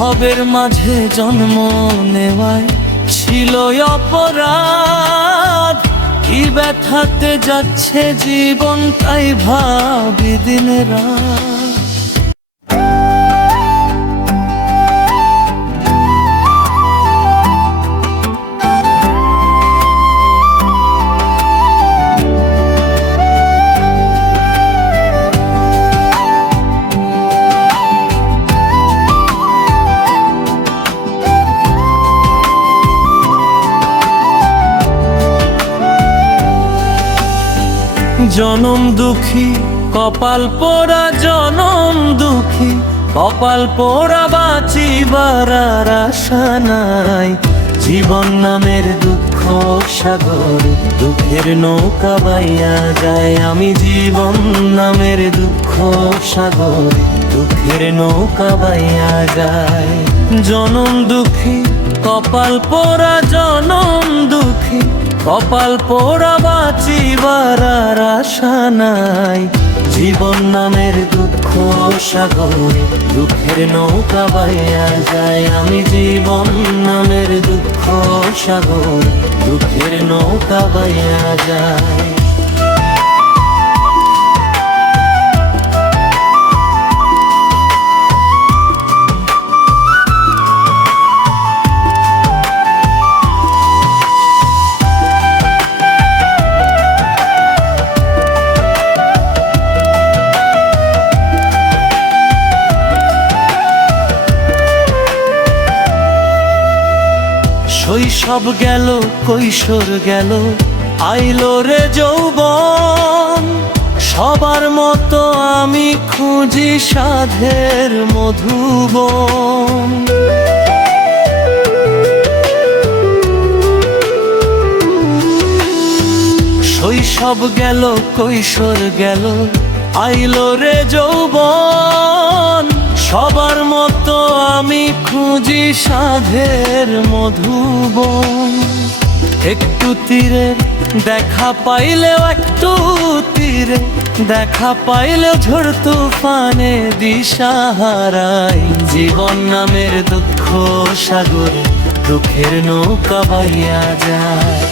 ভবের মাঝে জন্ম নেওয়ায় ছিল অপরাধ। কি ব্যথাতে যাচ্ছে জীবন তাই ভাবি দিন রাত। জনম দুঃখী কপাল পোড়া, জনম দুঃখী কপাল পোড়া, বাঁচিবার আর আশা নাই। জীবন নামের দুঃখ সাগর, দুঃখের নৌকা বাইয়া যায়। আমি জীবন নামের দুঃখ সাগর, দুঃখের নৌকা বাইয়া যায়। জনম দুঃখী কপাল পোড়া, জনম দুঃখী কপাল পোড়া, বাঁচিবার আর আশা নাই। জীবন নামের দুঃখ সাগর, দুঃখের নৌকা বাইয়া যায়। আমি জীবন নামের দুঃখ সাগর, দুঃখের নৌকা বাইয়া যায়। শৈশব গেল, কৈশোর গেল, আইলো রে যৌবন। সবার মতো আমি খুঁজি সাধের মধুবন। শৈশব গেল, কৈশোর গেল, আইলো রে যৌবন। সবার মতো আমি খুঁজি সাধের মধুবন। একটু তীরে দেখা পাইলেও, একটু তীরে দেখা পাইলেও ঝড় তুফানে দিশা হারাই। জীবন নামের দুঃখ সাগরে, দুঃখের নৌকা বাইয়া যায়।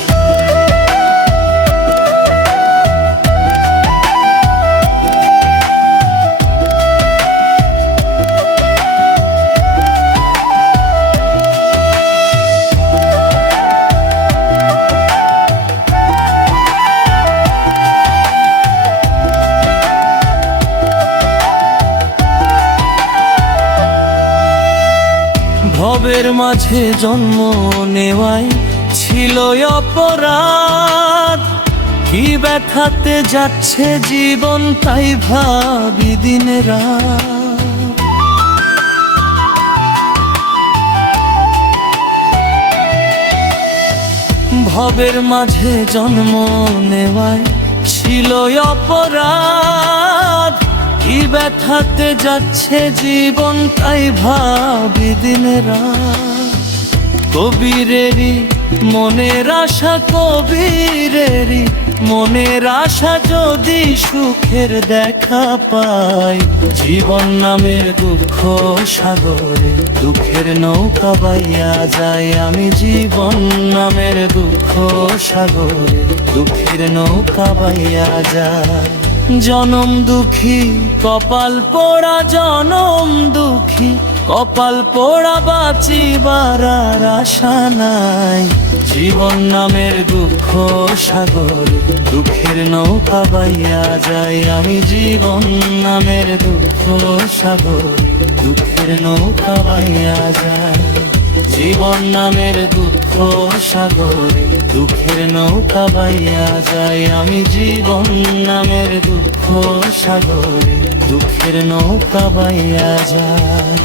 ভবের মাঝে জন্ম নেওয়ায় ছিল অপরাধ। কি ব্যথাতে যাচ্ছে জীবন তাই ভাবি দিন রাত। ভবের মাঝে জন্ম নেওয়ায় ছিল অপরাধ। কি ব্যথাতে যাচ্ছে জীবন তাই ভাবি দিন রাত। কবিরেরই মনের আশা, কবিরেরই মনের আশা, যদি সুখের দেখা পাই। জীবন নামের দুঃখ সাগরে, দুঃখের নৌকা বাইয়া যায়। আমি জীবন নামের দুঃখ সাগরে, দুঃখের নৌকা বাইয়া যায়। জনম দুঃখী কপাল পোড়া, জনম দুঃখী কপাল পোড়া, বাঁচিবার আর আশা নাই। জীবন নামের দুঃখ সাগর, দুঃখের নৌকা বাইয়া যায়। আমি জীবন নামের দুঃখ সাগর, দুঃখের নৌকা বাইয়া যায়। জীবন নামের দুঃখ সাগরে, দুঃখের নৌকা বাইয়া যায়। আমি জীবন নামের দুঃখ সাগরে, দুঃখের নৌকা বাইয়া যায়।